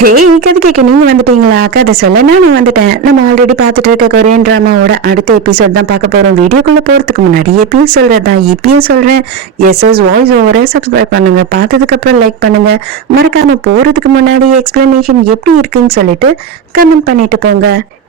ஹே கதை கேட்க நீங்க வந்துட்டீங்களா? கதை சொல்ல நான் வந்துட்டேன். நம்ம ஆல்ரெடி பார்த்துட்டு இருக்க கொரியன் டிராமாவோட அடுத்த எபிசோட் தான் பார்க்க போறோம். வீடியோக்குள்ள போறதுக்கு முன்னாடி எப்பயும் சொல்றதான் இப்பயும் சொல்றேன். எஸ்எஸ் வாய்ஸ் ஓவரை சப்ஸ்கிரைப் பண்ணுங்க. பார்த்ததுக்கு அப்புறம் லைக் பண்ணுங்க. மறக்காம போறதுக்கு முன்னாடி எக்ஸ்பிளனேஷன் எப்படி இருக்குன்னு சொல்லிட்டு கமெண்ட் பண்ணிட்டு போங்க.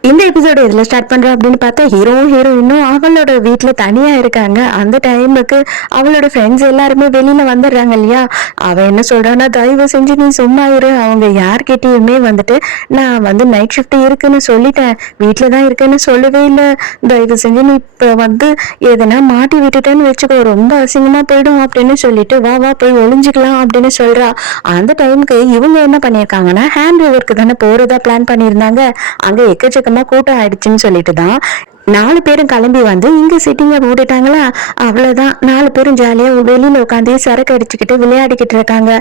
இந்த எபிசோட எதுல ஸ்டார்ட் பண்றோம் அப்படின்னு பார்த்தா ஹீரோயினும் அவளோட வீட்டுல தனியா இருக்காங்க. அந்த டைமுக்கு அவளோட ஃப்ரெண்ட்ஸ் எல்லாருமே வெளியில வந்துடுறாங்க இல்லையா? அவ என்ன சொல்றான்னா, தயவு செஞ்சு நீ சும்மா இரு, அவங்க யார்கிட்டயுமே வந்துட்டு நான் வந்து நைட் ஷிஃப்ட் இருக்குன்னு சொல்லிட்டேன், வீட்டுலதான் இருக்குன்னு சொல்லவே இல்லை, தயவு செஞ்சு நீ இப்ப வந்து எதனா மாட்டி விட்டுட்டேன்னு வச்சுக்கோ, ரொம்ப அசிங்கமா போயிடும் அப்படின்னு சொல்லிட்டு வா வா போய் ஒளிஞ்சுக்கலாம் அப்படின்னு சொல்றா. அந்த டைமுக்கு இவங்க என்ன பண்ணிருக்காங்கன்னா, ஹேண்ட் ரிவருக்கு தானே போறதா பிளான் பண்ணியிருந்தாங்க. அங்க எக்கச்சக்க கூட்டம் ஆயிடுச்சுன்னு சொல்லிட்டு தான் 4 பேரும் கிளம்பி வந்து இங்க சிட்டிங்க போட்டுட்டாங்களா. அவ்வளவுதான், 4 பேரும் ஜாலியா வெளியில உட்காந்து சரக்கு அடிச்சுக்கிட்டு விளையாடிக்கிட்டு இருக்காங்க.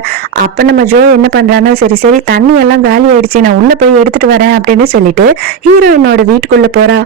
அப்ப நம்ம ஜோ என்ன பண்றான்னா, சரி சரி தண்ணி எல்லாம் காலி ஆயிடுச்சு, நான் உள்ள போய் எடுத்துட்டு வரேன் அப்படின்னு சொல்லிட்டு ஹீரோயினோட வீட்டுக்குள்ள போறா.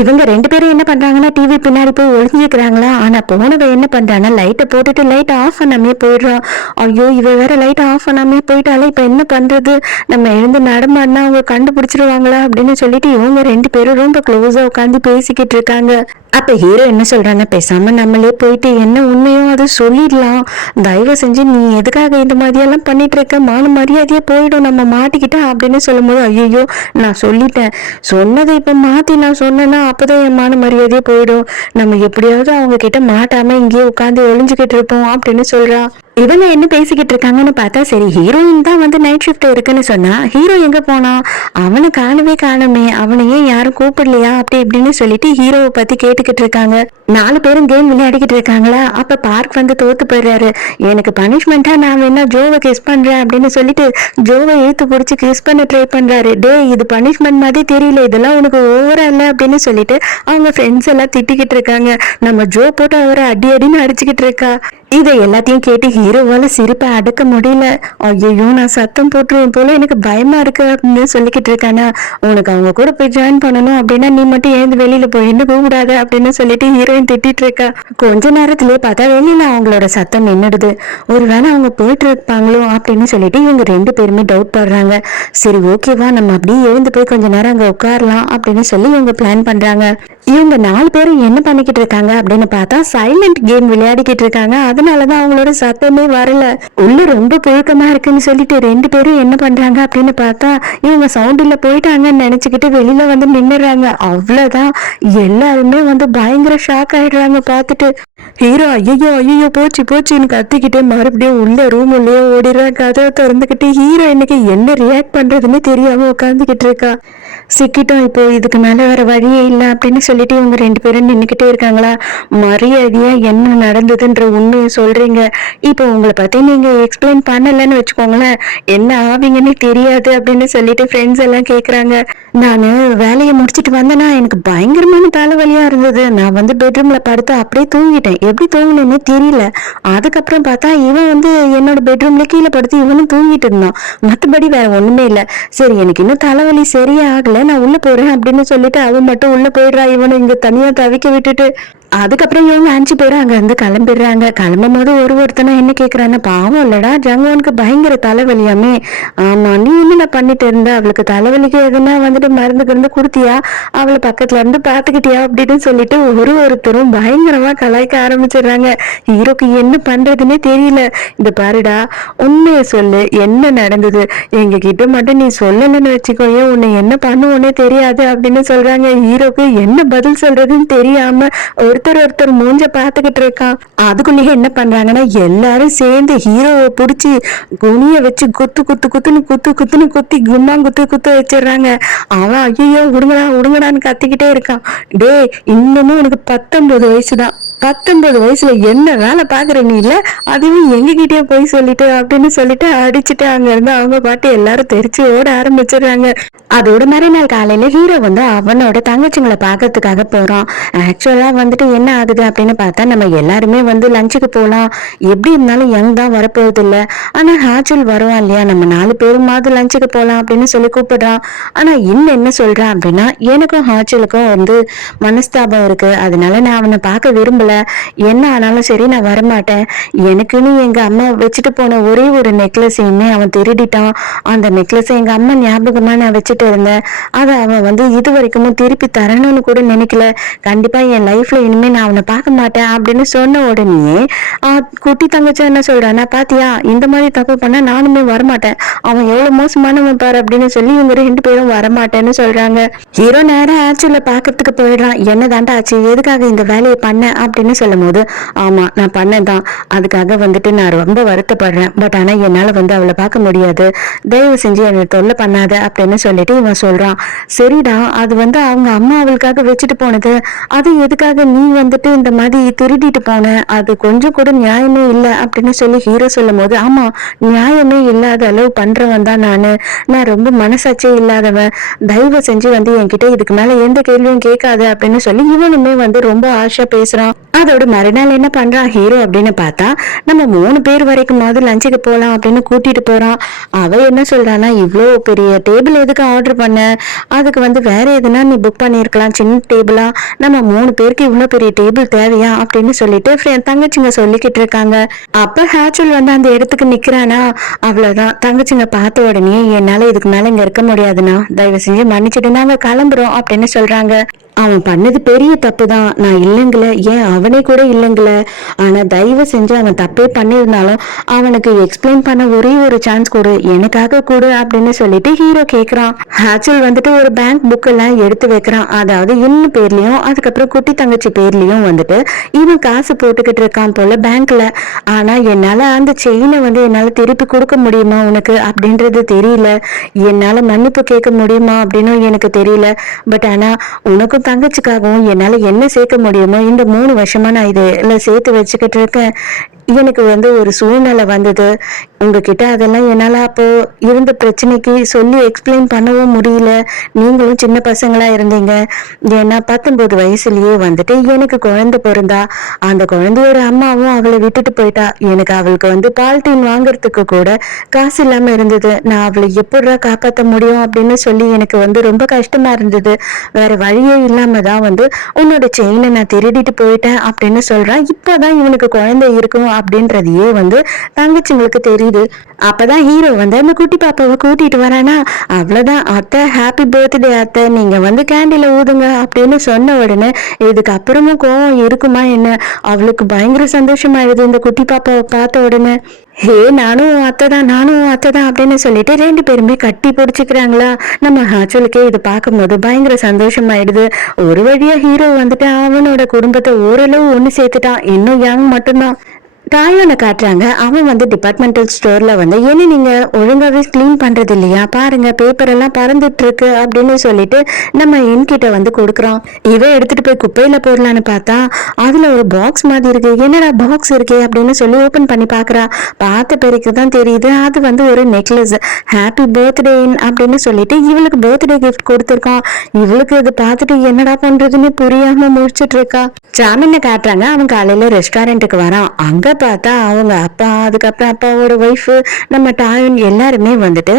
இவங்க 2 பேரும் என்ன பண்றாங்கன்னா, டிவி பின்னாடி போய் ஒளிஞ்சுக்கிறாங்களா. ஆனா போனவ என்ன பண்றான்னா, லைட்டை போட்டுட்டு லைட் ஆஃப் பண்ணாமே போயிடுறான். ஐயோ, இவ வேற லைட் ஆஃப் பண்ணாமே போயிட்டாலே இப்ப என்ன பண்றது, நம்ம எழுந்து நடமாடினா அவங்க கண்டுபிடிச்சிருவாங்களா அப்படின்னு சொல்லிட்டு இவங்க 2 பேரும் ரொம்ப க்ளோஸா உட்காந்து பேசிக்கிட்டு இருக்காங்க. அப்ப ஹீரோ என்ன சொல்றான்னா, பேசாம நம்மளே போயிட்டு என்ன உண்மையோ அதை சொல்லிடலாம், தயவு செஞ்சு நீ எதுக்காக இந்த மாதிரியெல்லாம் பண்ணிட்டு இருக்க, மான மரியாதையா போயிடும் நம்ம மாட்டிக்கிட்டா அப்படின்னு சொல்லும் போது, ஐயோ நான் சொல்லிட்டேன், சொன்னதை இப்ப மாத்தி நான் சொன்னேன்னா அப்பதான் என் மான மரியாதையே போயிடும், நம்ம எப்படியாவது அவங்க கிட்ட மாட்டாம இங்கேயே உட்காந்து ஒளிஞ்சுக்கிட்டு இருப்போம் அப்படின்னு சொல்றா. இவங்க என்ன பேசிக்கிட்டு இருக்காங்கன்னு பார்த்தா, சரி ஹீரோயின் தான் வந்து நைட் ஷிஃப்ட் இருக்குன்னு சொன்னா, ஹீரோ எங்க போனா, அவனை காணுமே, அவனை ஏன் யாரும் கூப்பிடலையா அப்படி இப்படின்னு சொல்லிட்டு ஹீரோவை பத்தி கேட்டுக்கிட்டு இருக்காங்க. 4 பேரும் கேம் விளையாடிக்கிட்டு இருக்காங்களா. அப்ப பார்க் வந்து தோத்து போயிடுறாரு. எனக்கு பனிஷ்மெண்டா நான் வேணா ஜோவை கிஸ் பண்றேன் அப்படின்னு சொல்லிட்டு ஜோவை இழுத்து பிடிச்சி கிஸ் பண்ண ட்ரை பண்றாரு. டே, இது பனிஷ்மெண்ட் மாதிரி தெரியல, இதெல்லாம் உனக்கு ஓவரா இல்ல அப்படின்னு சொல்லிட்டு அவங்க ஃப்ரெண்ட்ஸ் எல்லாம் திட்டிக்கிட்டு இருக்காங்க. நம்ம ஜோ போட்டு அவரை அடி அடின்னு அடிச்சுக்கிட்டு இருக்கா. இதை எல்லாத்தையும் கேட்டு ஹீரோவால சிரிப்பை அடக்க முடியல. ஐயோ நான் சத்தம் போட்டுருவேன் போல, எனக்கு பயமா இருக்கு அப்படின்னு சொல்லிக்கிட்டு இருக்கானா. உனக்கு அவங்க கூட போய் ஜாயின் பண்ணணும் அப்படின்னா நீ மட்டும் எழுந்து வெளியில போயின்னு போக கூடாது அப்படின்னு சொல்லிட்டு ஹீரோயின் திட்டிட்டு இருக்கா. கொஞ்ச நேரத்திலேயே பார்த்தா வெளியில அவங்களோட சத்தம் நின்னுடுது. ஒருவேளை அவங்க போயிட்டு இருப்பாங்களோ அப்படின்னு சொல்லிட்டு இவங்க 2 பேருமே டவுட் பண்றாங்க. சரி ஓகேவா, நம்ம அப்படியே எழுந்து போய் கொஞ்ச நேரம் அங்க உட்காரலாம் அப்படின்னு சொல்லி இவங்க பிளான் பண்றாங்க. இவங்க 4 பேரும் என்ன பண்ணிக்கிட்டு இருக்காங்க அப்படின்னு பார்த்தா, சைலண்ட் கேம் விளையாடிக்கிட்டு இருக்காங்க. அதனாலதான் அவங்களோட சத்தமே வரல. உள்ள ரொம்ப புழுக்கமா இருக்குன்னு சொல்லிட்டு 2 பேரும் என்ன பண்றாங்க அப்படின்னு பார்த்தா, இவங்க சவுண்டில் போயிட்டாங்கன்னு நினைச்சுக்கிட்டு வெளியில வந்து நின்னுறாங்க. அவ்வளவுதான், எல்லாருமே வந்து பயங்கர ஷாக் ஆயிடுறாங்க பார்த்துட்டு. ஹீரோ ஐயோ போச்சுன்னு கத்திக்கிட்டு மறுபடியும் உள்ள ரூம் உள்ளே ஓடிடுறா. கதவை திறந்துக்கிட்டு ஹீரோ இன்னைக்கு என்ன ரியாக்ட் பண்றதுன்னு தெரியாம உட்காந்துக்கிட்டு இருக்கா. சிக்கிட்டோம், இப்போ இதுக்கு மேல வேற வழியே இல்லை அப்படின்னு சொல்லிட்டு இவங்க 2 பேரும் நின்னுக்கிட்டே இருக்காங்களா. மரியாதையா என்ன நடந்ததுன்ற உண்மையை சொல்றீங்க, இப்போ உங்களை பத்தி நீங்க எக்ஸ்பிளைன் பண்ணலன்னு வச்சுக்கோங்களேன், என்ன ஆவீங்கன்னு தெரியாது அப்படின்னு சொல்லிட்டு ஃப்ரெண்ட்ஸ் எல்லாம் கேக்குறாங்க. நானு வேலையை முடிச்சுட்டு வந்தேன்னா எனக்கு பயங்கரமான தலைவலியா இருந்தது. நான் வந்து பெட்ரூம்ல படுத்து அப்படியே தூங்கிட்டேன், எப்படி தூங்கினேன்னு தெரியல. அதுக்கப்புறம் பார்த்தா இவன் வந்து என்னோட பெட்ரூம்ல கீழே படுத்து இவனும் தூங்கிட்டு இருந்தான். மற்றபடி வேற ஒண்ணுமே இல்லை. சரி எனக்கு இன்னும் தலைவலி சரியே ஆகல, நான் உள்ள போறேன் அப்படின்னு சொல்லிட்டு அவன் மட்டும் உள்ள போயிடுறா, இவனை இங்க தனியா தவிக்க விட்டுட்டு. அதுக்கப்புறம் இவங்க 5 பேரும் அங்க இருந்து கிளம்பிடுறாங்க. கிளம்பும் போது ஒருத்தனா என்ன கேக்குறான்னா, பாவம் இல்லடா ஜங்கவனுக்கு பயங்கர தலைவலியாமே, ஆமா நீ என்ன பண்ணிட்டு இருந்த, அவளுக்கு தலைவலிக்கு எதுனா வந்துட்டு மருந்து கொடுத்தியா, அவளை பக்கத்துல இருந்து பாத்துக்கிட்டியா அப்படின்னு சொல்லிட்டு ஒருத்தரும் பயங்கரமா கலாய்க்க ஆரம்பிச்சிடுறாங்க. ஹீரோக்கு என்ன பண்றதுன்னே தெரியல. இந்த பாருடா, உண்மையை சொல்லு, என்ன நடந்தது, எங்க கிட்ட மட்டும் நீ சொல்லலன்னு வச்சுக்கோயே, உன்னை என்ன பண்ணுவோன்னே தெரியாது அப்படின்னு சொல்றாங்க. ஹீரோக்கு என்ன பதில் சொல்றதுன்னு தெரியாம ஒருத்தர் மூஞ்ச பாத்துக்கிட்டு இருக்கான். அதுக்குள்ளேயே என்ன பண்றாங்கன்னா, எல்லாரும் சேர்ந்து ஹீரோவை பிடிச்சி குனிய வச்சு குத்துன்னு குத்தி கும்மா குத்து வச்சிடுறாங்க. அவன் ஐயோ உடுங்கடான்னு கத்திக்கிட்டே இருக்கான். டே, இன்னமும் உனக்கு 19 வயசுதான், 19 வயசுல என்ன வேலை பாக்குற நீ இல்ல, அதுவும் எங்ககிட்டயே போய் சொல்லிட்டு அப்படின்னு சொல்லிட்டு அடிச்சுட்டு அங்க இருந்து அவங்க பாட்டு எல்லாரும் தெரிச்சு ஓட ஆரம்பிச்சிடுறாங்க. அதோட மறுநாள் காலையில ஹீரோ வந்து அவனோட தங்கச்சிங்களை பாக்கிறதுக்காக போறான். ஆக்சுவலா வந்துட்டு என்ன ஆகுது அப்படின்னு பார்த்தா நம்ம எல்லாருமே வந்து லஞ்சுக்கு போலாம், எப்படி இருந்தாலும் யங் தான் வரப்போகுது இல்ல, ஆனா ஹாச்சுல் வருவான் இல்லையா, நம்ம 4 பேருமாவது லஞ்சுக்கு போலாம் அப்படின்னு சொல்லி கூப்பிடுறான். ஆனா இன்னும் என்ன சொல்றான் அப்படின்னா, எனக்கும் ஹாச்சுலுக்கும் வந்து மனஸ்தாபம் இருக்கு, அதனால நான் அவனை பார்க்க விரும்பல, என்ன ஆனாலும் சரி நான் வரமாட்டேன், எனக்குன்னு எங்க அம்மா வச்சுட்டு போன ஒரே ஒரு நெக்லஸையுமே அவன் திருடிட்டான், அந்த நெக்லஸை எங்க அம்மா ஞாபகமா நான் வச்சுட்டு இருந்தேன், அதை அவன் வந்து இது வரைக்கும் திருப்பி தரணும்னு கூட நினைக்கல, கண்டிப்பா என் லைஃப்ல இனிமே நான் அவனை பார்க்க மாட்டேன் அப்படின்னு சொன்ன உடனே குட்டி தங்கச்சி என்ன சொல்றானா, பாத்தியா இந்த மாதிரி தப்பு பண்ணா நானுமே வரமாட்டேன், அவன் எவ்வளவு மோசமானவன் பாரு அப்படின்னு சொல்லி இவங்க 2 பேரும் வரமாட்டேன்னு சொல்றாங்க. ஹீரோ நேரம் ஆக்சுவல பாக்கிறதுக்கு போயிடுறான். என்னதாண்டா ஆச்சு, எதுக்காக இந்த வேலையை பண்ண அப்படின்னு சொல்லும் போது, ஆமா நான் பண்ணதான், அதுக்காக வந்துட்டு நான் ரொம்ப வருத்தப்படுறேன், பட் ஆனா என்னால வந்து அவளை பார்க்க முடியாது, தயவு செஞ்சு என்னை தொல்லை பண்ணாத அப்படின்னு சொல்லிட்டு இவன் சொல்றான். சரிடா, அது வந்து அவங்க அம்மா அவளுக்காக வச்சுட்டு போனது, அது எதுக்காக நீ வந்துட்டு இந்த மாதிரி திருடிட்டு போன, அது கொஞ்சம் கூட நியாயமே இல்லை அப்படின்னு சொல்லி ஹீரோ சொல்லும் போது, ஆமா நியாயமே இல்லாத அளவு பண்றவன் தான் நான் ரொம்ப மனசாட்சியே இல்லாதவன், தயவு செஞ்சு வந்து என்கிட்ட இதுக்கு மேல எந்த கேள்வியும் கேட்காத அப்படின்னு சொல்லி இவனுமே வந்து ரொம்ப ஆஷா பேசுறான். அதோட மறுநாள் என்ன பண்றான் ஹீரோ அப்படின்னு பார்த்தா, நம்ம 3 பேர் வரைக்குமாவது லஞ்சுக்கு போலாம் அப்படின்னு கூட்டிட்டு போறான். அவ என்ன சொல்றான்னா, இவ்வளோ பெரிய டேபிள் எதுக்கு ஆர்டர் பண்ண, அதுக்கு வந்து வேற எதுனா நீ புக் பண்ணிருக்கலாம், சின்ன டேபிளா, நம்ம 3 பேருக்கு இவ்வளவு பெரிய டேபிள் தேவையா அப்படின்னு சொல்லிட்டு தங்கச்சிங்க சொல்லிக்கிட்டு இருக்காங்க. அப்ப ஹேச்சுல் வந்து அந்த இடத்துக்கு நிக்கிறானா, அவ்வளவுதான், தங்கச்சிங்க பார்த்த உடனே என்னால இதுக்கு மேல இங்க இருக்க முடியாதுன்னா தயவு செஞ்சு மன்னிச்சுட்டு நாங்க கிளம்புறோம் அப்படின்னு சொல்றாங்க. அவன் பண்ணது பெரிய தப்பு தான், நான் இல்லைங்கள, ஏன் அவனே கூட இல்லைங்கள, ஆனா தயவு செஞ்சு அவன் தப்பே பண்ணியிருந்தாலும் அவனுக்கு எக்ஸ்பிளைன் பண்ண ஒரே ஒரு சான்ஸ் கொடு, எனக்காக கொடு அப்படின்னு சொல்லிட்டு ஹீரோ கேக்குறான். ஹேச்சுல் வந்துட்டு ஒரு பேங்க் புக் எல்லாம் எடுத்து வைக்கிறான், அதாவது இன்னும் பேர்லயும் அதுக்கப்புறம் குட்டி தங்கச்சி பேர்லயும் வந்துட்டு இவன் காசு போட்டுக்கிட்டு இருக்கான் போல பேங்க்ல. ஆனா என்னால அந்த செயினை வந்து என்னால திருப்பி கொடுக்க முடியுமா உனக்கு அப்படின்றது தெரியல, என்னால மன்னிப்பு கேட்க முடியுமா அப்படின்னு எனக்கு தெரியல, பட் ஆனா உனக்கும் தங்கச்சிக்காகவும் என்னால என்ன சேர்க்க முடியுமோ இந்த 3 வருஷமா நான் இதில் சேர்த்து வச்சுக்கிட்டு இருக்கேன். எனக்கு வந்து ஒரு சூழ்நிலை வந்தது, உங்ககிட்ட அதெல்லாம் என்னால அப்போ இருந்த பிரச்சனைக்கு சொல்லி எக்ஸ்பிளைன் பண்ணவும் முடியல, நீங்களும் சின்ன பசங்களா இருந்தீங்க, ஏன்னா 19 வயசுலயே வந்துட்டு எனக்கு குழந்தை பிறந்தா, அந்த குழந்தையோட அம்மாவும் அவளை விட்டுட்டு போயிட்டா, எனக்கு அவளுக்கு வந்து பால்டீன் வாங்குறதுக்கு கூட காசு இல்லாம இருந்தது, நான் அவளை எப்படிடா காப்பாற்ற முடியும் அப்படின்னு சொல்லி எனக்கு வந்து ரொம்ப கஷ்டமா இருந்தது, வேற வழியே இல்லாம தான் வந்து உன்னோட செயினை நான் திருடிட்டு போயிட்டேன் அப்படின்னு சொல்றான். இப்பதான் இவனுக்கு குழந்தை இருக்கும் அப்படின்றதையே வந்து தங்கச்சிங்களுக்கு தெரியுது. அப்பதான் ஹீரோ வந்து அந்த குட்டி பாப்பாவை கூட்டிட்டு வரானா, அவ்வளவுதான், அத்தை ஹாப்பி பர்த்டே அத்தை, நீங்க வந்து கேண்டில ஊதுங்க அப்படின்னு சொன்ன உடனே இதுக்கு அப்புறமும் கோவம் இருக்குமா என்ன, அவளுக்கு பயங்கர சந்தோஷமாயிடுது இந்த குட்டி பாப்பாவை பார்த்த உடனே. ஹே நானும் அத்தை தான் அப்படின்னு சொல்லிட்டு 2 பேருமே கட்டி பிடிச்சிக்கிறாங்களா. நம்ம ஹாச்சுலுக்கே இது பார்க்கும்போது பயங்கர சந்தோஷமாயிடுது. ஒரு வழியா ஹீரோ வந்துட்டு அவனோட குடும்பத்தை ஓரளவு ஒண்ணு சேர்த்துட்டான், இன்னும் யங் மட்டும்தான். டாயோனை காட்டுறாங்க. அவன் வந்து டிபார்ட்மெண்டல் ஸ்டோர்ல வந்து என்ன நீங்க ஒழுங்காவே கிளீன் பண்றது இல்லையா, பாருங்க பேப்பர் எல்லாம் பறந்துட்டு இருக்கு அப்படின்னு சொல்லிட்டு நம்ம என்கிட்ட வந்து கொடுக்குறான். இவன் எடுத்துட்டு போய் குப்பையில போடலான்னு பார்த்தா அதுல ஒரு பாக்ஸ் மாதிரி இருக்கு, என்னடா பாக்ஸ் இருக்கே அப்படின்னு சொல்லி ஓபன் பண்ணி பாக்குறா. பார்த்த பிறகுதான் தெரியுது அது வந்து ஒரு நெக்லஸ், ஹாப்பி பர்த்டே அப்படின்னு சொல்லிட்டு இவளுக்கு பர்த்டே கிஃப்ட் கொடுத்துருக்கான். இவளுக்கு இது பார்த்துட்டு என்னடா பண்றதுன்னு புரியாம முடிச்சிட்டு இருக்கா. ஜாமீனை காட்டுறாங்க. அவன் காலையில ரெஸ்டாரண்ட்டுக்கு வரான். அங்க பார்த்தா அவங்க அப்பா, அதுக்கப்புறம் அப்பாவோட ஒய்ஃப், நம்ம டாயன் எல்லாருமே வந்துட்டு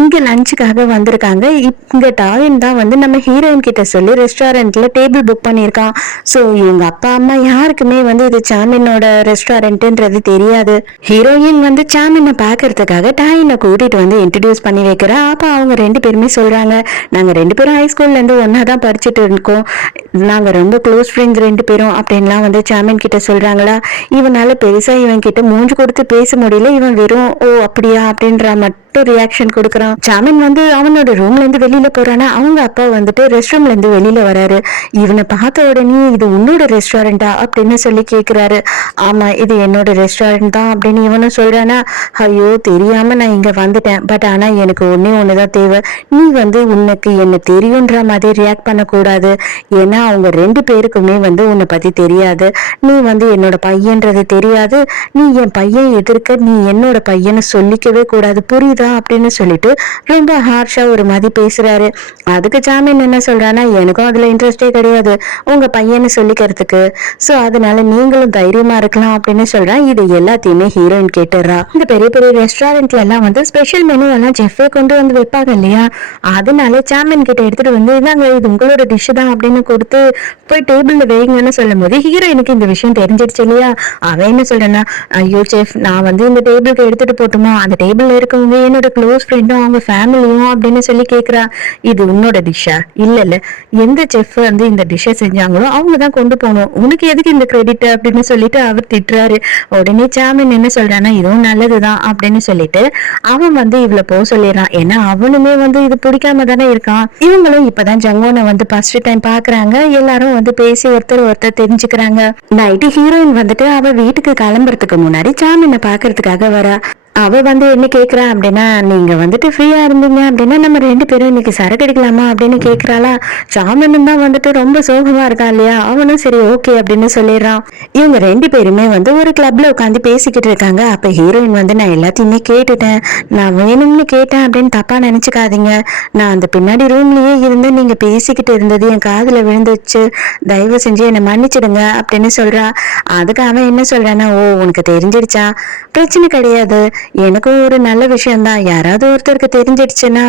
இங்க லஞ்சுக்காக வந்திருக்காங்க. இங்க டாயன் தான் வந்து நம்ம ஹீரோயின் கிட்ட சொல்லி ரெஸ்டாரண்ட்ல டேபிள் புக் பண்ணியிருக்கான். ஸோ இவங்க அப்பா அம்மா யாருக்குமே வந்து இது சாமினோட ரெஸ்டாரண்ட்ன்றது தெரியாது. ஹீரோயின் வந்து சாமினை பாக்குறதுக்காக டாயனை கூட்டிட்டு வந்து இன்ட்ரடியூஸ் பண்ணி வைக்கிறா. அப்ப அவங்க 2 பேருமே சொல்றாங்க, நாங்க 2 பேரும் ஹைஸ்கூல்ல இருந்து ஒன்னாதான் படிச்சுட்டு இருக்கோம், நாங்க ரொம்ப க்ளோஸ் ஃப்ரெண்ட்ஸ் 2 பேரும் அப்படின்லாம் வந்து சாமின் கிட்ட சொல்றாங்களா. இவனால பெருசா இவன் கிட்ட மூஞ்சி கொடுத்து பேச முடியல. இவன் வெறும் ஓ அப்படியா அப்படின்ற மட்டும் ரியாக்ஷன் கொடுக்கறான். ஜாமின் வந்து அவனோட ரூம்ல இருந்து வெளியில போறானா, அவங்க அப்பா வந்துட்டு ரெஸ்ட் ரூம்ல இருந்து வெளியில வராரு. இவனை பார்த்த உடனே இது உன்னோட ரெஸ்டாரண்டா அப்படின்னு சொல்லி கேக்குறாரு. ஆமா இது என்னோட ரெஸ்டாரண்ட் தான் அப்படின்னு இவனும் சொல்றானா. ஐயோ தெரியாம நான் இங்க வந்துட்டேன், பட் ஆனா எனக்கு ஒண்ணுதான் தேவை, நீ வந்து உனக்கு என்ன தெரியுன்ற மாதிரி ரியாக்ட் பண்ணக்கூடாது, ஏன்னா அவங்க 2 பேருக்குமே வந்து உன்னை பத்தி தெரியாது, நீ வந்து என்னோட பையன்றது தெரியாது கூடாது, நீ என் பையன் எதிர்க்க நீ என்னோட பையனை சொல்லிக்கவே கூடாது, புரியுதா அப்படின்னு சொல்லிட்டு ரொம்ப ஹார்ஷா ஒரு மாதிரி பேசுறாரு. அதுக்கு ஜாமீன் என்ன சொல்றானா, எனக்கும் அதுல இன்ட்ரெஸ்டே கிடையாது உங்க பையனை சொல்லிக்கிறதுக்கு, சோ அதனால நீங்களும் தைரியமா இருக்கலாம் அப்படின்னு சொல்றான். இது எல்லாத்தையுமே ஹீரோயின் கேட்டுறா. இந்த பெரிய பெரிய ரெஸ்டாரண்ட்ல எல்லாம் வந்து ஸ்பெஷல் மெனு எல்லாம் செஃபே கொண்டு வந்து வைப்பாங்க இல்லையா, அதனால சாம்பியன் கிட்ட எடுத்துட்டு வந்து இதாங்க இது உங்களோட டிஷ் தான் அப்படின்னு கொடுத்து போய் டேபிள்ல வைங்கன்னு சொல்லும் போது ஹீரோயினுக்கு இந்த விஷயம் தெரிஞ்சிடுச்சு இல்லையா. அவன் என்ன சொல்றேன்னா, ஐயோ செஃப் நான் வந்து இந்த டேபிளுக்கு எடுத்துட்டு போட்டுமா, அந்த டேபிள்ல இருக்கவங்க என்னோட க்ளோஸ் ஃப்ரெண்டும் அவங்க ஃபேமிலியும் அப்படின்னு சொல்லி கேக்குறா. இது உன்னோட டிஷ்ஷா? இல்ல இல்ல, எந்த செஃப் வந்து இந்த டிஷ்ஷை செஞ்சாங்களோ அவங்க தான் கொண்டு போகணும், உனக்கு எதுக்கு இந்த கிரெடிட் அப்படின்னு சொல்லிட்டு அவர் திட்டுறாரு. உடனே சாமின் என்ன சொல்றான்னா, இதுவும் நல்லதுதான் அப்படின்னு சொல்லிட்டு அவன் வந்து இவள போக சொல்லிடுறான். ஏன்னா அவனுமே வந்து இது பிடிக்காம தானே இருக்கான். இவங்களும் இப்பதான் ஜங்கோனை வந்து ஃபர்ஸ்ட் டைம் பாக்குறாங்க. எல்லாரும் வந்து பேசி ஒருத்தர் தெரிஞ்சுக்கிறாங்க. நைட்டு ஹீரோயின் வந்துட்டு அவ வீட்டுக்கு கிளம்புறதுக்கு முன்னாடி சாமினை பாக்குறதுக்காக வரா. அவ வந்து என்ன கேக்குறா அப்படின்னா, நீங்க வந்துட்டு ஃப்ரீயா இருந்தீங்க அப்படின்னா நம்ம 2 பேரும் இன்னைக்கு சரக்கு அடிக்கலாமா அப்படின்னு கேக்குறாளா. சாமனும் தான் வந்துட்டு ரொம்ப சோகமா இருக்கா இல்லையா, அவனும் சரி ஓகே அப்படின்னு சொல்லிடுறான். இவங்க 2 பேருமே வந்து ஒரு கிளப்ல உட்காந்து பேசிக்கிட்டு இருக்காங்க. அப்ப ஹீரோயின் வந்து, நான் எல்லாத்தையுமே கேட்டுட்டேன், நான் வேணும்னு கேட்டேன் அப்படின்னு தப்பா நினைச்சுக்காதீங்க, நான் அந்த பின்னாடி ரூம்லயே இருந்து நீங்க பேசிக்கிட்டு இருந்தது என் காதுல விழுந்துச்சு, தயவு செஞ்சு என்னை மன்னிச்சிடுங்க அப்படின்னு சொல்றா. அதுக்கு அவன் என்ன சொல்றான்னா, ஓ உனக்கு தெரிஞ்சிடுச்சா, பிரச்சனை கிடையாது, எனக்கும் ஒரு நல்ல விஷயம்தான், யாராவது ஒருத்தருக்கு தெரிஞ்சிடுச்சுன்னா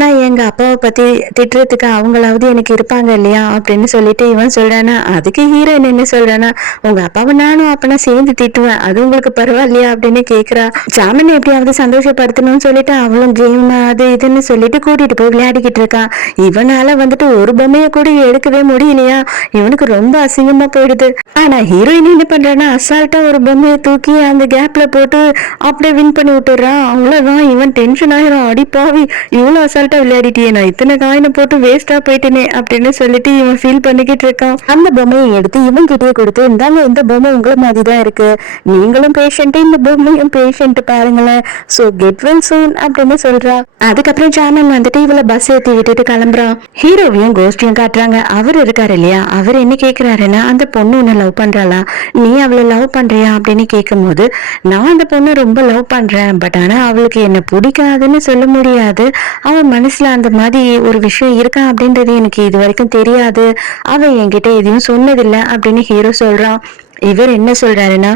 நான் எங்க அப்பாவை பத்தி திட்டுறதுக்கு அவங்களாவது எனக்கு இருப்பாங்க இல்லையா அப்படின்னு சொல்லிட்டு இவன் சொல்றானா. அதுக்கு ஹீரோயின் என்ன சொல்றானா, உங்க அப்பாவை நானும் அப்பனா சேர்ந்து திட்டுவேன், அது உங்களுக்கு பரவாயில்லையா அப்படின்னு கேக்குறா. ஜாமீன் எப்படியாவது சந்தோஷப்படுத்தணும்னு சொல்லிட்டு அவளும் கேம் அது இதுன்னு சொல்லிட்டு கூட்டிட்டு போய் விளையாடிக்கிட்டு இருக்கான். இவனால வந்துட்டு ஒரு பொம்மையை கூட எடுக்கவே முடியலையா, இவனுக்கு ரொம்ப அசிங்கமா போயிடுது. ஆனா ஹீரோயின் என்ன பண்றானா, அசால்ட்டா ஒரு பொம்மையை தூக்கி அந்த கேப்ல போட்டு அப்படியே வின் பண்ணி விட்டுறான். அவ்வளவுதான், இவன் டென்ஷன் ஆயிரும். அடிப்பாவி, இவ்வளவு அசால்ட்டா விளையாடிட்டியே, நான் இத்தனை காயினை போட்டு வேஸ்டா போயிட்டேனே அப்படின்னு சொல்லிட்டு இவன் ஃபீல் பண்ணிக்கிட்டு இருக்கான். அந்த பொம்மையை எடுத்து இவன் கிட்டே கொடுத்து, இந்தாங்க இந்த பொம்மை உங்களை மாதிரி தான் இருக்கு, நீங்களும் பேஷண்ட், இந்த பொம்மையும் பேஷண்ட் பாருங்களேன், சோ கெட் வெல் சூன் அப்படின்னு சொல்றா. அதுக்கப்புறம் ஜாமன் வந்துட்டு இவளை பஸ் ஏத்தி விட்டுட்டு கிளம்புறான். ஹீரோவையும் கோஸ்டியும் காட்டுறாங்க. அவர் இருக்காரு இல்லையா, அவர் என்ன கேக்குறாருன்னா, அந்த பொண்ணு உன்னை லவ் பண்றாளா, நீ அவளை லவ் பண்றியா அப்படின்னு கேட்கும் போது, நான் அந்த பொண்ணை ரொம்ப லவ் பண்றேன், பட் ஆனா அவளுக்கு என்ன பிடிக்காதுன்னு சொல்ல முடியாது, அவன் மனசுல அந்த மாதிரி ஒரு விஷயம் இருக்கா அப்படின்றது எனக்கு இது வரைக்கும் தெரியாது, அவன் என்கிட்ட எதையும் சொன்னதில்லை அப்படின்னு ஹீரோ சொல்றான். இவர் என்ன சொல்றாருன்னா,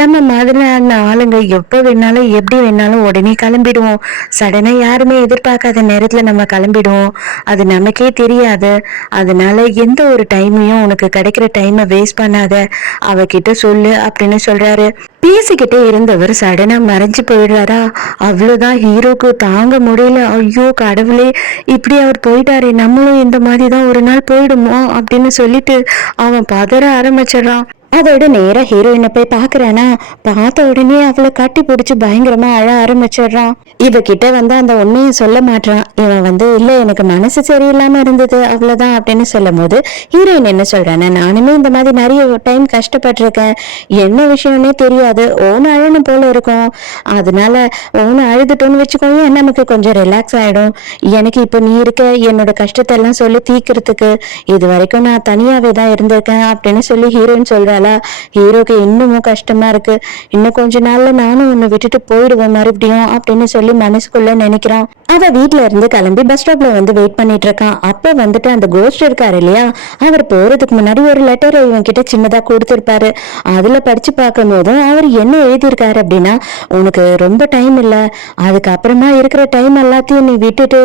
நம்ம மாதிரியான ஆளுங்க எப்ப வேணாலும் எப்படி வேணாலும் உடனே கிளம்பிடுவோம், சடனா யாருமே எதிர்பார்க்காத நேரத்துல நம்ம கிளம்பிடுவோம், அது நமக்கே தெரியாது, அதனால எந்த ஒரு டைமையும் உனக்கு கிடைக்கிற டைமை வேஸ்ட் பண்ணாத, அவகிட்ட சொல்லு அப்படின்னு சொல்றாரு. பேசிக்கிட்டே இருந்தவர் சடனா மறைஞ்சு போயிடுறாரா. அவ்வளவுதான், ஹீரோக்கு தாங்க முடியல. ஐயோ கடவுளே, இப்படி அவர் போயிட்டாரே, நம்மளும் இந்த மாதிரிதான் ஒரு நாள் போயிடுமோ அப்படின்னு சொல்லிட்டு அவன் பதற ஆரம்பிச்சிடறான். அதோட நேரா ஹீரோயினை போய் பாக்குறானா, பார்த்த உடனே அவளை கட்டி பிடிச்சு பயங்கரமா அழ ஆரம்பிச்சிடுறான். இவகிட்ட வந்து அந்த உண்மையை சொல்ல மாட்டான். இவன் வந்து இல்ல எனக்கு மனசு சரியில்லாம இருந்தது அவ்வளவுதான் அப்படின்னு சொல்லும் போது ஹீரோயின் என்ன சொல்றானா, நானுமே இந்த மாதிரி நிறைய டைம் கஷ்டப்பட்டிருக்கேன், என்ன விஷயம்னே தெரியாது, ஓன அழணும் போல இருக்கும், அதனால ஓன அழுதுட்டோன்னு வச்சுக்கோங்க, நமக்கு கொஞ்சம் ரிலாக்ஸ் ஆயிடும், எனக்கு இப்ப நீ இருக்க, என்னோட கஷ்டத்தை எல்லாம் சொல்லி தீக்கிறதுக்கு, இது வரைக்கும் நான் தனியாவே தான் இருந்திருக்கேன் அப்படின்னு சொல்லி ஹீரோயின் சொல்றாளா. ஹீரோக்கு இன்னமும் கஷ்டமா இருக்கு, இன்னும் கொஞ்ச நாள்ல நானும் உன்னை விட்டுட்டு போயிடுவேன் மறுபடியும் அப்படின்னு சொல்லி மனசுக்குள்ள நினைக்கிறான். அவ வீட்டுல இருந்து கிளம்பி பஸ் ஸ்டாப்ல வந்து வெயிட் பண்ணிட்டு இருக்கான். அப்ப வந்துட்டு அந்த கோஸ்ட் இருக்காரு இல்லையா, அவர் போறதுக்கு முன்னாடி ஒரு லெட்டர் இவன் கிட்ட சின்னதா கொடுத்திருப்பாரு. அதுல படிச்சு பார்க்கும் போதும் அவர் என்ன எழுதியிருக்காரு அப்படின்னா, உனக்கு ரொம்ப டைம் இல்ல, அதுக்கப்புறமா இருக்கிற டைம் எல்லாத்தையும் நீ விட்டுட்டு,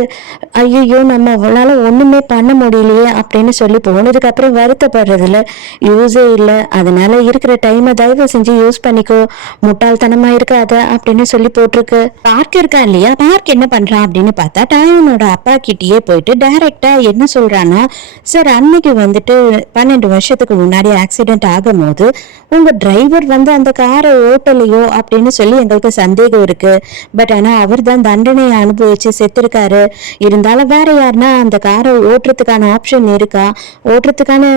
ஐயோ நம்ம அவளால ஒண்ணுமே பண்ண முடியலையே அப்படின்னு சொல்லி போனதுக்கு அப்புறம் வருத்தப்படுறதுல யூஸே இல்லை, அதனால இருக்கிற டைமை தயவு செஞ்சு யூஸ் பண்ணிக்கோ, முட்டாள்தனமா இருக்காத அப்படின்னு சொல்லி போட்டிருக்கு. பார்க் இருக்கா இல்லையா, பார்க் என்ன பண்றான் அப்படின்னு பார்த்தா, டாயோனோட அப்பா கிட்டயே போயிட்டு டைரக்டா என்ன சொல்றான்னா, சார் அன்னைக்கு வந்துட்டு 12 வருஷத்துக்கு முன்னாடி ஆக்சிடென்ட் ஆகும் போது உங்க டிரைவர் வந்து அந்த காரை ஓட்டலையோ அப்படின்னு சொல்லி எங்களுக்கு சந்தேகம் இருக்கு, பட் ஆனா அவர் தான் தண்டனையை அனுபவிச்சு செத்துருக்காரு, இருந்தாலும் வேற யாருன்னா அந்த காரை ஓட்டுறதுக்கான ஆப்ஷன் இருக்கா, ஓட்டுறதுக்கான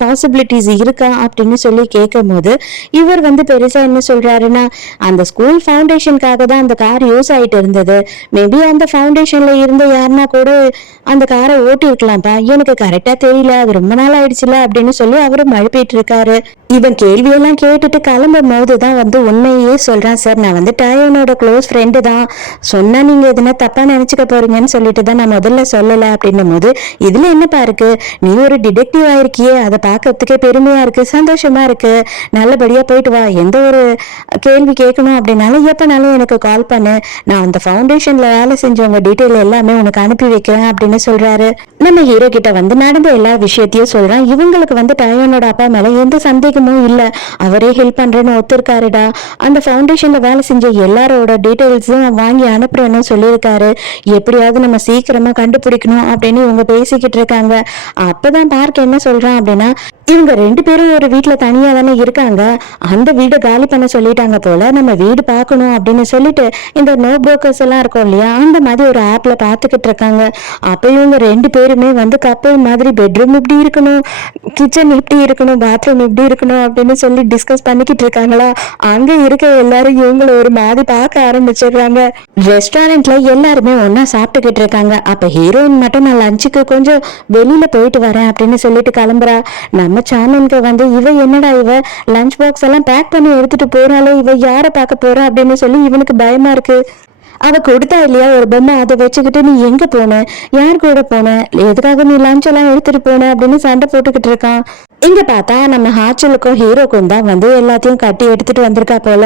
பாசிபிலிட்டிஸ் இருக்கா அப்படின்னு சொல்லி கேட்கும் போது இவர் வந்து பெருசா என்ன சொல்றாருன்னா, அந்த ஸ்கூல் ஃபவுண்டேஷனுக்காக தான் அந்த கார் யூஸ் ஆயிட்டு இருந்தது, மேபி அந்த ஃபவுண்டேஷன்ல இருந்த யாருன்னா கூட அந்த காரை ஓட்டி இருக்கலாம்ப்பா, எனக்கு கரெக்டா தெரியல, அது ரொம்ப நாள் ஆயிடுச்சுல அப்படின்னு சொல்லி அவரு மழுப்பிட்டு இருக்காரு. இவன் கேள்வியெல்லாம் கேட்டுட்டு கிளம்பும் போதுதான் வந்து உண்மையே சொல்றான். சார், நான் வந்து டயோனோட க்ளோஸ் ஃப்ரெண்டு தான், சொன்னா நீங்க எதுனா தப்பா நினைச்சுக்க போறீங்கன்னு சொல்லிட்டு தான் நான் முதல்ல சொல்லல அப்படின்னும் போது, இதுல என்னப்பா இருக்கு, நீ ஒரு டிடெக்டிவ் ஆயிருக்கியே, அதை பார்க்கறதுக்கே பெருமையா இருக்கு, சந்தோஷமா இருக்கு, நல்லபடியா போயிட்டு வா, எந்த ஒரு கேள்வி கேட்கணும் அப்படின்னாலும் எப்பனாலும் எனக்கு கால் பண்ணு, நான் அந்த ஃபவுண்டேஷன்ல வேலை செஞ்சவங்க டீட்டெயில் எல்லாமே உனக்கு அனுப்பி வைக்கிறேன் அப்படின்னு சொல்றாரு. நம்ம ஹீரோ கிட்ட வந்து நடந்த எல்லா விஷயத்தையும் சொல்றான். இவங்களுக்கு வந்து டயோனோட அப்பா மேல எந்த சந்தேகமும் இல்ல, அவரே ஹெல்ப் பண்றேன்னு ஒத்துருக்காருடா, அந்த ஃபவுண்டேஷன்ல வேலை செஞ்ச எல்லாரோட டீடைல்ஸும் வாங்கி அனுப்புறேன்னு சொல்லியிருக்காரு, எப்படியாவது நம்ம சீக்கிரமா கண்டுபிடிக்கணும் அப்படின்னு இவங்க பேசிக்கிட்டு இருக்காங்க. அப்பதான் பார்க்க என்ன சொல்றான் அப்படின்னா, இவங்க 2 பேரும் ஒரு வீட்டுல தனியா தானே இருக்காங்க, அந்த வீடு காலி பண்ண சொல்லிட்டாங்க போல, நம்ம வீடு பார்க்கணும் அப்படின்னு சொல்லிட்டு இந்த நோ புரோக்கர்ஸ் எல்லாம் இருக்கும் இல்லையா, அந்த மாதிரி ஒரு ஆப்ல பாத்துக்கிட்டு இருக்காங்க. அப்ப இவங்க 2 பேருமே வந்து கப்பல் மாதிரி பெட்ரூம் இப்படி இருக்கணும், கிச்சன் இப்படி இருக்கணும், பாத்ரூம் இப்படி இருக்கணும் அப்படின்னு சொல்லி டிஸ்கஸ் பண்ணிக்கிட்டு இருக்காங்களா. அங்க இருக்க எல்லாரும் இவங்கள ஒரு மாதிரி பார்க்க ஆரம்பிச்சிடுறாங்க. ரெஸ்டாரண்ட்ல எல்லாருமே ஒன்னா சாப்பிட்டுக்கிட்டு இருக்காங்க. அப்ப ஹீரோயின் மட்டும் நான் லஞ்சுக்கு கொஞ்சம் வெளியில போயிட்டு வரேன் அப்படின்னு சொல்லிட்டு கிளம்புறா. நம்ம சாமனுக்கு வந்து இவ என்னடா இவ லஞ்ச் பாக்ஸ் எல்லாம் பேக் பண்ணி எடுத்துட்டு போறாளே, இவ யார பார்க்க போறா அப்படின்னு சொல்லி இவனுக்கு பயமா இருக்கு. அவ கொடுத்தா இல்லையா ஒரு பொம்மை, அதை வச்சுக்கிட்டு நீ எங்க போன, யார் கூட போன, எதுக்காக நீ லஞ்ச் எல்லாம் எடுத்துட்டு போன அப்படின்னு சண்டை போட்டுக்கிட்டு இருக்கான். இங்க பார்த்தா நம்ம ஹாச்சலுக்கும் ஹீரோக்கும் தான் வந்து எல்லாத்தையும் கட்டி எடுத்துட்டு வந்திருக்கா போல.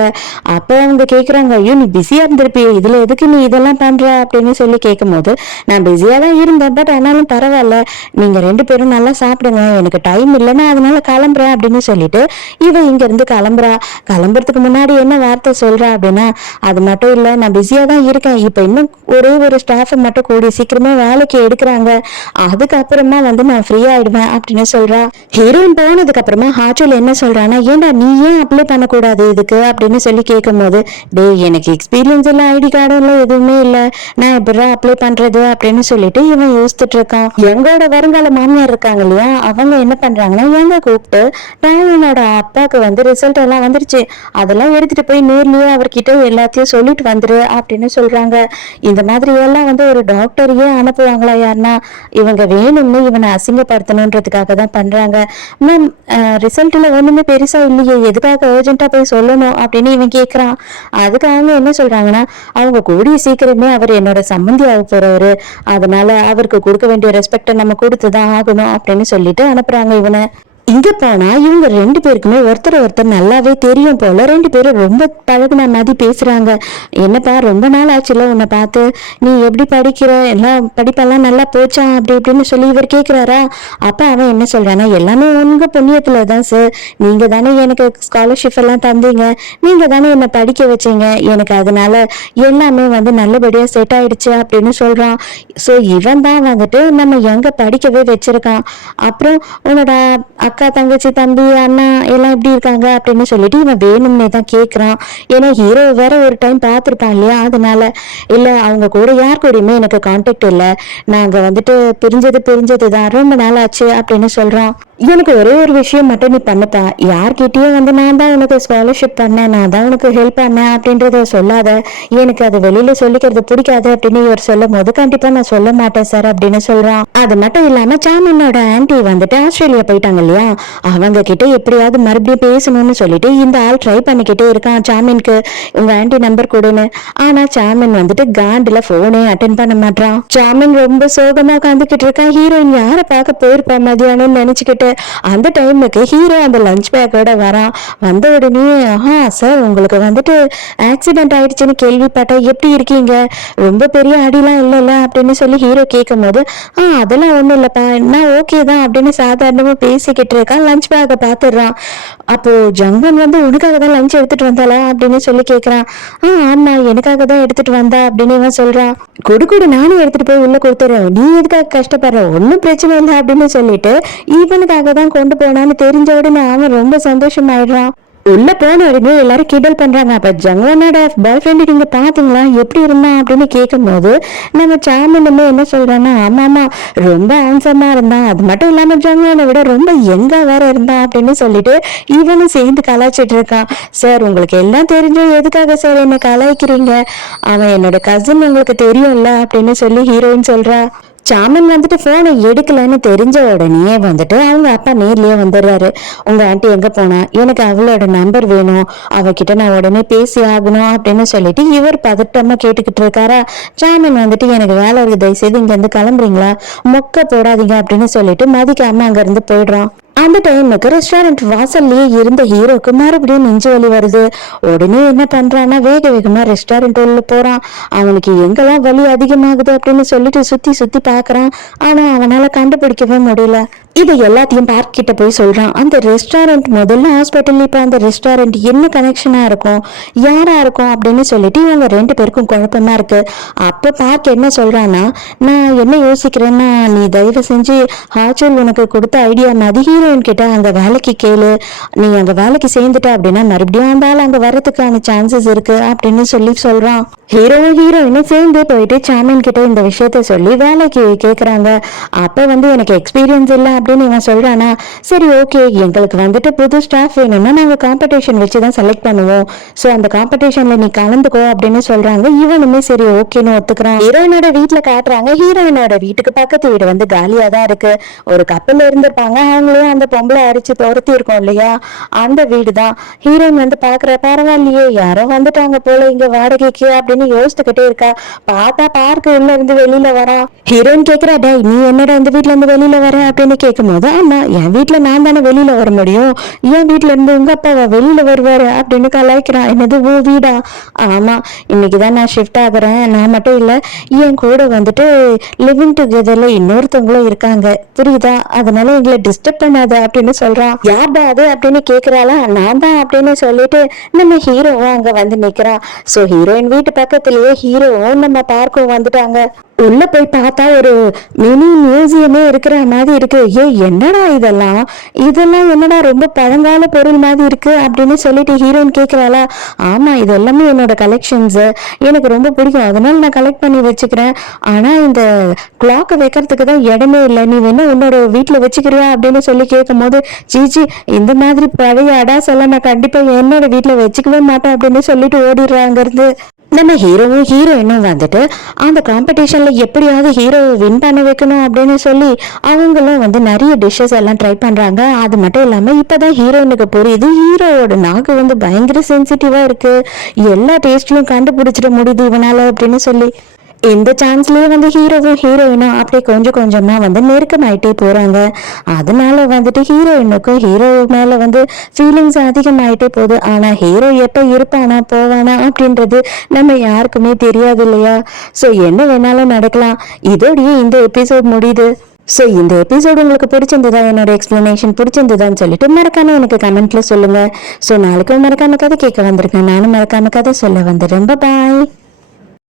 அப்ப அவங்க கேக்குறாங்க, ஐயோ நீ பிஸியா இருந்திருப்பிய, இதுல எதுக்கு நீ இதெல்லாம் பண்ற அப்படின்னு சொல்லி கேட்கும் போது, நான் பிஸியா தான் இருந்தேன், பட் ஆனாலும் பரவாயில்ல, நீங்க 2 பேரும் நல்லா சாப்பிடுங்க, எனக்கு டைம் இல்லைன்னா அதனால கிளம்புறேன் அப்படின்னு சொல்லிட்டு இவ இங்க இருந்து கிளம்புறா. கிளம்புறதுக்கு முன்னாடி என்ன வார்த்தை சொல்றா அப்படின்னா, அது மட்டும் இல்ல, நான் பிஸியா தான் இருக்கேன், இப்ப இன்னும் ஒரே ஒரு ஸ்டாஃப் மட்டும் கூடிய சீக்கிரமே வேலைக்கு எடுக்கிறாங்க, அதுக்கப்புறமா வந்து நான் ஃப்ரீ ஆயிடுவேன் அப்படின்னு சொல்றா. ஹீரோ போனதுக்கு அப்புறமா ஹாச்சல் என்ன சொல்றானா, ஏன்டா நீ ஏன் அப்ளை பண்ணக்கூடாது இதுக்கு அப்படின்னு சொல்லி கேட்கும் போது, டே எனக்கு எக்ஸ்பீரியன்ஸ் இல்ல, ஐடி கார்டும் இல்ல, எதுவுமே இல்ல, நான் எப்படா அப்ளை பண்றது அப்படின்னு சொல்லிட்டு இவன் யோசிச்சுட்டு இருக்கான். எங்களோட வருங்கால மாமியார் இருக்காங்க இல்லையா, அவங்க என்ன பண்றாங்கன்னா, எங்க கூப்பிட்டு டயனோட அப்பாவுக்கு வந்து ரிசல்ட் எல்லாம் வந்துருச்சு, அதெல்லாம் எடுத்துட்டு போய் நேர்லயே அவர்கிட்ட எல்லாத்தையும் சொல்லிட்டு வந்துரு அப்படின்னு சொல்றாங்க. இந்த மாதிரி எல்லாம் வந்து ஒரு டாக்டரையே அனுப்புவாங்களா யாருன்னா, இவங்க வேணும்னு இவனை அசிங்கப்படுத்தணுன்றதுக்காக தான் பண்றாங்க. மேம், ரிசல்ட்ல ஒண்ணுமே பெருசா இல்லையே, எதுக்காக அர்ஜென்ட்டா போய் சொல்லணும் அப்படின்னு இவன் கேக்குறான். அதுக்கு அவங்க என்ன சொல்றாங்கன்னா, அவங்க கூடிய சீக்கிரமே அவர் என்னோட சம்மந்தி ஆக போறவரு, அதனால அவருக்கு கொடுக்க வேண்டிய ரெஸ்பெக்ட நம்ம கொடுத்துதான் ஆகணும் அப்படின்னு சொல்லிட்டு அனுப்புறாங்க இவனை. இங்க போனா இவங்க 2 பேருக்குமே ஒருத்தர் ஒருத்தர் நல்லாவே தெரியும் போல, 2 பேரும் ரொம்ப பழகுன மாதிரி பேசுறாங்க. என்னப்பா ரொம்ப நாள் ஆச்சுல உன்னை பார்த்து, நீ எப்படி படிக்கிற, எல்லாம் படிப்பெல்லாம் நல்லா போச்சா அப்படி இப்படின்னு சொல்லி இவர் கேக்குறாரா. அப்ப அவன் என்ன சொல்றானா, எல்லாமே உங்க புண்ணியத்துலதான் சார், நீங்க தானே எனக்கு ஸ்காலர்ஷிப் எல்லாம் தந்தீங்க, நீங்க தானே என்னை படிக்க வச்சீங்க, எனக்கு அதனால எல்லாமே வந்து நல்லபடியா செட் ஆயிடுச்சு அப்படின்னு சொல்றான். சோ இவன் தான் வந்துட்டு நம்ம எங்க படிக்கவே வச்சிருக்கான். அப்புறம் உன்னோட அக்கா தங்கச்சி தம்பி அண்ணா எல்லாம் எப்படி இருக்காங்க அப்படின்னு சொல்லிட்டு இவன் வேணும்னே தான் கேட்குறான். ஏன்னா ஹீரோ வேற ஒரு டைம் பார்த்துருப்பான் இல்லையா, அதனால. இல்லை, அவங்க கூட யார் கூடயுமே எனக்கு கான்டாக்ட் இல்லை, நாங்கள் வந்துட்டு பிரிஞ்சது தான், ரொம்ப நாள் ஆச்சு அப்படின்னு சொல்கிறான். எனக்கு ஒரே ஒரு விஷயம் மட்டும் நீ பண்ணப்பா, யார்கிட்டயும் வந்து நான் தான் உனக்கு ஸ்காலர்ஷிப் பண்ணேன், நான் தான் உனக்கு ஹெல்ப் பண்ணேன் அப்படின்றத சொல்லாத, எனக்கு அது வெளியில சொல்லிக்கிறது பிடிக்காது அப்படின்னு இவர் சொல்லும் போது, கண்டிப்பா நான் சொல்ல மாட்டேன் சார் அப்படின்னு சொல்றான். அது மட்டும் இல்லாம சாமினோட ஆன்டி வந்துட்டு ஆஸ்திரேலியா போயிட்டாங்க இல்லையா, அவங்க கிட்ட எப்படியாவது மறுபடியும் பேசணும்னு சொல்லிட்டு இந்த ஆள் ட்ரை பண்ணிக்கிட்டே இருக்கான் சாமினுக்கு, உங்க ஆன்டி நம்பர் கொடுன்னு. ஆனா சாமின் வந்துட்டு காண்டுல போனே அட்டென்ட் பண்ண மாட்டான். சாமின் ரொம்ப சோகமா உட்காந்துக்கிட்டு இருக்கான். ஹீரோயின் யார பார்க்க போயிருப்பா மதியானம்னு நினைச்சுக்கிட்டு அந்த டைமுக்கு ஹீரோ அந்த லஞ்ச் பேக்கோட வரான். வந்த உடனே, சார் உங்களுக்கு வந்துட்டு ஆக்சிடென்ட் ஆயிடுச்சுன்னு கேள்விப்பட்டேன், எப்படி இருக்கீங்க, ரொம்ப பெரிய அடிலாம் இல்லைல்ல அப்படின்னு சொல்லி ஹீரோ கேட்கும் போது, அதெல்லாம் ஒண்ணும் இல்லப்பா, நான் ஓகே தான் அப்படின்னு சாதாரணமா பேசிக்கிட்டு இருக்கான். லஞ்ச் பேக்கை பார்த்துடுறான். அப்போ ஜங்கன் வந்து உனக்காக தான் லஞ்ச் எடுத்துட்டு வந்தாளா அப்படின்னு சொல்லி கேட்கறான். ஆமா, எனக்காக தான் எடுத்துட்டு வந்தா அப்படின்னு இவன் சொல்றான். கொடுக்கூட நானும் எடுத்துட்டு போய் உள்ள கொடுத்துறேன், நீ எதுக்காக கஷ்டப்படுற, ஒன்னும் பிரச்சனை இல்லை அப்படின்னு சொல்லிட்டு இவனுக்காக தான் கொண்டு போனான்னு தெரிஞ்ச உடனே அவன் ரொம்ப சந்தோஷமாயிடுறான். உள்ள போன உடனே எல்லாரும் கிண்டல் பண்றாங்க. அப்ப ஜங்கனோட பாய் ஃப்ரெண்டு நீங்க பாத்தீங்களா எப்படி இருந்தான் அப்படின்னு கேட்கும் போது நம்ம சாமினுமே என்ன சொல்றான்னா, ஆமா ரொம்ப ஹேண்ட்ஸமா இருந்தான், அது மட்டும் இல்லாம ஜங்கனை விட ரொம்ப யங்கா வேற இருந்தான் அப்படின்னு சொல்லிட்டு இவனும் சேர்ந்து கலாய்ச்சிட்டு இருக்கான். சார் உங்களுக்கு எல்லாம் தெரிஞ்சும் எதுக்காக சார் என்ன கலாய்க்கிறீங்க, அவன் என்னோட கசின் உங்களுக்கு தெரியும்ல அப்படின்னு சொல்லி ஹீரோயின் சொல்றா. சாமன் வந்துட்டு போனை எடுக்கலன்னு தெரிஞ்ச உடனே வந்துட்டு அவங்க அப்பா நேர்லயே வந்துடுறாரு. உங்க ஆண்டி எங்க போனா, எனக்கு அவளோட நம்பர் வேணும், அவகிட்ட நான் உடனே பேசி ஆகணும் அப்படின்னு சொல்லிட்டு இவர் பதட்டமா கேட்டுக்கிட்டு இருக்காரா. சாமன் வந்துட்டு எனக்கு வேலை இருக்கு, தயவு செய்து இங்க இருந்து கிளம்புறீங்களா, மொக்க போடாதீங்க அப்படின்னு சொல்லிட்டு மதிக்காம அங்க இருந்து போயிடுறான். அந்த டைமுக்கு ரெஸ்டாரண்ட் வாசல்லயே இருந்த ஹீரோக்கு மறுபடியும் நெஞ்சு வலி வருது. உடனே என்ன பண்றான்னா வேக வேகமா ரெஸ்டாரண்ட் உள்ள போறான். அவனுக்கு எங்கெல்லாம் வலி அதிகமாகுது அப்படின்னு சொல்லிட்டு சுத்தி சுத்தி பாக்குறான். ஆனா அவனால கண்டுபிடிக்கவே முடியல. இது எல்லாத்தையும் பார்க் கிட்ட போய் சொல்றான். அந்த ரெஸ்டாரண்ட் முதல்ல ஹாஸ்பிட்டல், இப்ப அந்த ரெஸ்டாரண்ட் என்ன கனெக்ஷனா இருக்கும், யாரா இருக்கும் அப்படின்னு சொல்லிட்டு இவங்க 2 பேருக்கும் குழப்பமா இருக்கு. அப்ப பார்க் என்ன சொல்றான்னா, நான் என்ன யோசிக்கிறேன்னா, நீ தயவு செஞ்சு ஹாச்சல் உனக்கு கொடுத்த ஐடியா மாதிரி ஹீரோயின் கிட்ட அங்க வேலைக்கு கேளு, நீ அங்க வேலைக்கு சேர்ந்துட்ட அப்படின்னா மறுபடியும் அந்த ஆள் அங்க வர்றதுக்கான சான்சஸ் இருக்கு அப்படின்னு சொல்றான். ஹீரோயினும் சேர்ந்து போயிட்டு சாமின் கிட்ட இந்த விஷயத்த சொல்லி வேலைக்கு கேக்குறாங்க. அப்ப வந்து எனக்கு எக்ஸ்பீரியன்ஸ் இல்லை அப்படின்னு இவன் சொல்றானா. சரி ஓகே, எங்களுக்கு வந்துட்டு புது ஸ்டாஃப் வேணும்னா நாங்க காம்படிஷன் வச்சுதான் செலக்ட் பண்ணுவோம், சோ அந்த காம்படிஷன்ல நீ கலந்துக்கோ அப்படின்னு சொல்றாங்க. இவனுமே சரி ஓகேன்னு ஒத்துக்கிறான். ஹீரோயினோட வீட்டுல காட்டுறாங்க. ஹீரோயினோட வீட்டுக்கு பக்கத்து வீடு வந்து காலியா தான் இருக்கு. ஒரு கப்பல் இருந்திருப்பாங்க, அவங்களையும் அந்த பொம்பளை அரிச்சு துரத்தி இருக்கும் இல்லையா, அந்த வீடு தான். ஹீரோயின் வந்து பாக்குற, பரவாயில்லையே யாரோ வந்துட்டாங்க போல இங்க வாடகைக்கு அப்படின்னு யோசிச்சுக்கிட்டே இருக்கா. பார்த்தா பார்க்கு உள்ள இருந்து வெளியில வரா. ஹீரோயின் கேக்குறா, டே நீ என்னடா இந்த வீட்டுல இருந்து வெளியில வர அப்படின்னு கேட்கும் போது, ஆமா என் வீட்டுல நான் தானே வெளியில வர முடியும், என் வீட்டுல இருந்து உங்க அப்பாவா வெளியில வருவாரு அப்படின்னு கலாய்க்கிறான். என்னது ஓ வீடா, ஆமா இன்னைக்குதான் நான் ஷிஃப்ட் ஆகுறேன், நான் மட்டும் இல்ல என் கூட வந்துட்டு லிவிங் டுகெதர்ல இன்னொருத்தவங்களும் இருக்காங்க புரியுதா, அதனால எங்களை டிஸ்டர்ப் பண்ணாத அப்படின்னு சொல்றான். யார்டா அது அப்படின்னு கேக்குறாளா. நான் தான் அப்படின்னு சொல்லிட்டு நம்ம ஹீரோவும் அங்க வந்து நிக்கிறான். சோ ஹீரோயின் வீட்டு பக்கத்திலேயே ஹீரோவும் நம்ம பார்க்கவும் வந்துட்டாங்க. உள்ள போய் பார்த்தா ஒரு மினி மியூசியமே இருக்கிற மாதிரி இருக்கு. என்னடா இதெல்லாம், இதெல்லாம் என்னடா ரொம்ப பழங்கால பொருள் மாதிரி இருக்கு அப்படின்னு சொல்லிட்டு ஹீரோயின் கேட்கிறாளா. ஆமா இது எல்லாமே என்னோட கலெக்ஷன்ஸ், எனக்கு ரொம்ப பிடிக்கும், அதனால நான் கலெக்ட் பண்ணி வச்சுக்கிறேன். ஆனா இந்த கிளாக் வைக்கிறதுக்கு தான் இடமே இல்லை, நீ வேணா உன்னோட வீட்டுல வச்சுக்கிறியா அப்படின்னு சொல்லி கேட்கும் போது, சீச்சி இந்த மாதிரி பழைய அடாஸ் எல்லாம் நான் கண்டிப்பா என்னோட வீட்டுல வச்சுக்கவே மாட்டேன் அப்படின்னு சொல்லிட்டு ஓடிடுறாங்க இருந்து. நம்ம ஹீரோவும் ஹீரோயினும் வந்துட்டு அந்த காம்படிஷன்ல எப்படியாவது ஹீரோவை வின் பண்ண வைக்கணும் அப்படின்னு சொல்லி அவங்களும் வந்து நிறைய டிஷ்ஷஸ் எல்லாம் ட்ரை பண்றாங்க. அது மட்டும் இல்லாம இப்பதான் ஹீரோயினுக்கு புரியுது, ஹீரோவோட நாக்கு வந்து பயங்கர சென்சிட்டிவா இருக்கு, எல்லா டேஸ்ட்லயும் கண்டுபிடிச்சிட முடியுது இவனால அப்படின்னு சொல்லி. இந்த சான்ஸ்லயே வந்து ஹீரோவும் ஹீரோயினும் அப்படியே கொஞ்சம் கொஞ்சமா வந்து நெருக்கமாயிட்டே போறாங்க. அதனால வந்துட்டு ஹீரோயினுக்கும் ஹீரோ மேல வந்து ஃபீலிங்ஸ் அதிகமாயிட்டே போகுது. ஆனா ஹீரோ எப்ப இருப்பானா போவானா அப்படின்றது நம்ம யாருக்குமே தெரியாது இல்லையா. சோ என்ன வேணாலும் நடக்கலாம். இதோடய இந்த எபிசோட் முடியுது. ஸோ இந்த எபிசோடு உங்களுக்கு பிடிச்சிருந்ததா, என்னோட எக்ஸ்பிளனேஷன் பிடிச்சிருந்ததான்னு சொல்லிட்டு மறக்காம எனக்கு கமெண்ட்ல சொல்லுங்க. ஸோ நாளைக்கும் மறக்காம கதை கேட்க வந்திருக்கேன், நானும் மறக்காம கதை சொல்ல வந்துடுறேன். பாய்.